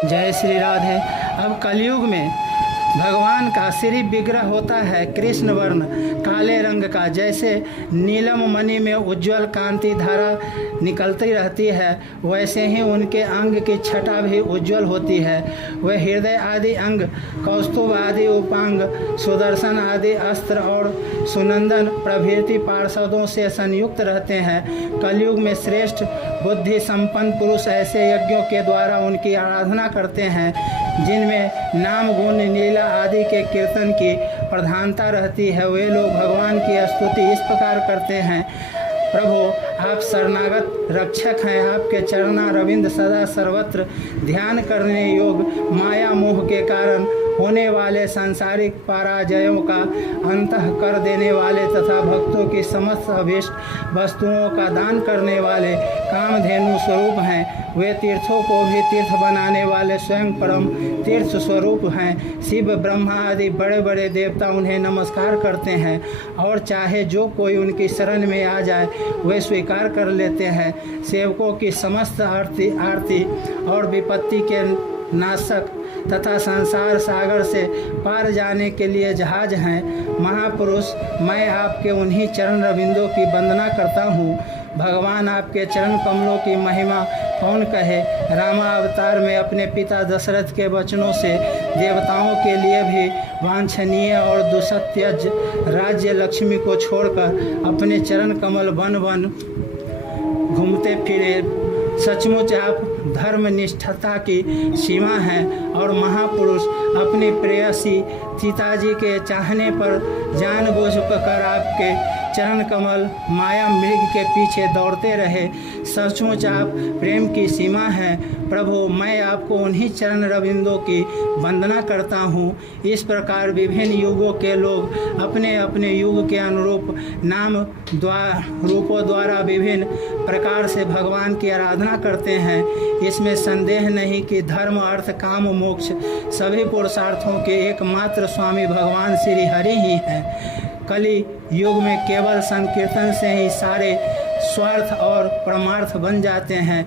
जय श्री राधे। अब कलयुग में भगवान का सिर्फ विग्रह होता है कृष्ण वर्ण काले रंग का। जैसे नीलम मणि में उज्जवल कांति धारा निकलती रहती है, वैसे ही उनके अंग की छटा भी उज्जवल होती है। वे हृदय आदि अंग, कौस्तुभ आदि उपांग, सुदर्शन आदि अस्त्र और सुनंदन प्रभृति पार्षदों से संयुक्त रहते हैं। कलयुग में श्रेष्ठ बुद्धि संपन्न पुरुष ऐसे यज्ञों के द्वारा उनकी आराधना करते हैं जिनमें नाम गुण लीला आदि के कीर्तन की प्रधानता रहती है। वे लोग भगवान की स्तुति इस प्रकार करते हैं: प्रभु आप शरणागत रक्षक हैं, आपके चरणारविंद सदा सर्वत्र ध्यान करने योग्य, माया मोह के कारण होने वाले सांसारिक पराजयों का अंत कर देने वाले तथा भक्तों की समस्त अभीष्ट वस्तुओं का दान करने वाले कामधेनु स्वरूप हैं। वे तीर्थों को भी तीर्थ बनाने वाले स्वयं परम तीर्थ स्वरूप हैं। शिव ब्रह्मा आदि बड़े बड़े देवता उन्हें नमस्कार करते हैं और चाहे जो कोई उनकी शरण में आ जाए वे स्वीकार कर लेते हैं। सेवकों की समस्त आरती और विपत्ति के नाशक तथा संसार सागर से पार जाने के लिए जहाज हैं। महापुरुष मैं आपके उन्हीं चरण रविंदों की वंदना करता हूँ। भगवान आपके चरण कमलों की महिमा कौन कहे। रामा अवतार में अपने पिता दशरथ के वचनों से देवताओं के लिए भी वांछनीय और दुस्त्यज राज्य लक्ष्मी को छोड़कर अपने चरण कमल वन वन घूमते फिरे। सचमुच आप धर्मनिष्ठता की सीमा हैं और महापुरुष अपनी प्रेयसी सीता जी के चाहने पर जानबूझकर आपके चरण कमल माया मृग के पीछे दौड़ते रहे। सचमुच आप प्रेम की सीमा हैं। प्रभु मैं आपको उन्हीं चरण रविंदों की वंदना करता हूँ। इस प्रकार विभिन्न युगों के लोग अपने अपने युग के अनुरूप नाम रूपों द्वारा विभिन्न प्रकार से भगवान की आराधना करते हैं। इसमें संदेह नहीं कि धर्म अर्थ काम मोक्ष सभी पुरुषार्थों के एकमात्र स्वामी भगवान श्री हरि ही हैं। कली युग में केवल संकीर्तन से ही सारे स्वार्थ और परमार्थ बन जाते हैं।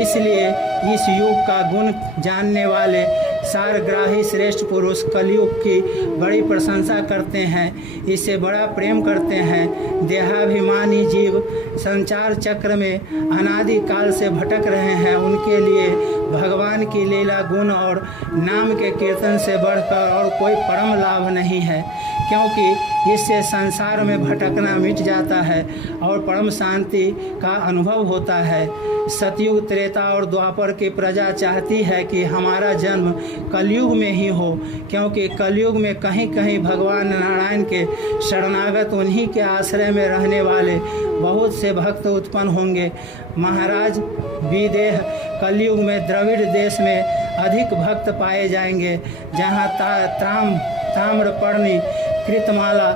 इसलिए इस युग का गुण जानने वाले सारग्राही श्रेष्ठ पुरुष कलयुग की बड़ी प्रशंसा करते हैं, इससे बड़ा प्रेम करते हैं। देहाभिमानी जीव संचार चक्र में अनादि काल से भटक रहे हैं। उनके लिए भगवान की लीला गुण और नाम के कीर्तन से बढ़कर और कोई परम लाभ नहीं है, क्योंकि इससे संसार में भटकना मिट जाता है और परम शांति का अनुभव होता है। सतयुग त्रेता और द्वापर की प्रजा चाहती है कि हमारा जन्म कलयुग में ही हो, क्योंकि कलयुग में कहीं कहीं भगवान नारायण के शरणागत उन्हीं के आश्रय में रहने वाले बहुत से भक्त उत्पन्न होंगे। महाराज विदेह कलयुग में द्रविड़ देश में अधिक भक्त पाए जाएंगे, जहाँ ताम्रपर्णी, कृतमाला,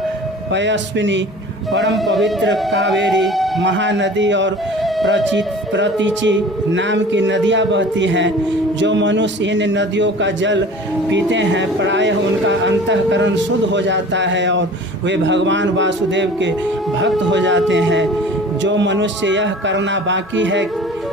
पयस्विनी, परम पवित्र कावेरी महानदी और प्रतीचि नाम की नदियाँ बहती हैं। जो मनुष्य इन नदियों का जल पीते हैं प्रायः उनका अंतःकरण शुद्ध हो जाता है और वे भगवान वासुदेव के भक्त हो जाते हैं। जो मनुष्य यह करना बाकी है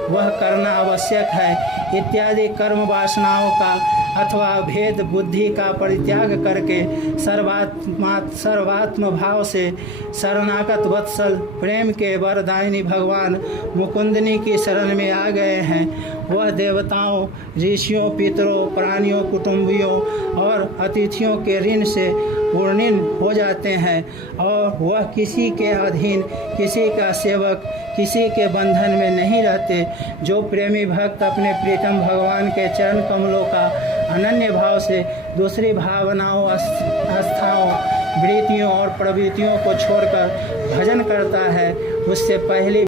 वह करना आवश्यक है इत्यादि कर्म वासनाओं का अथवा भेद बुद्धि का परित्याग करके सर्वात्म भाव से शरणागत वत्सल प्रेम के वरदायिनी भगवान मुकुंदनी की शरण में आ गए हैं। वह देवताओं, ऋषियों, पितरों, प्राणियों, कुटुंबियों और अतिथियों के ऋण से पूर्णिन हो जाते हैं और वह किसी के अधीन, किसी का सेवक, किसी के बंधन में नहीं रहते। जो प्रेमी भक्त अपने प्रीतम भगवान के चरण कमलों का अनन्य भाव से दूसरी भावनाओं, आस्थाओं, वृत्तियों और प्रवृत्तियों को छोड़कर भजन करता है, उससे पहली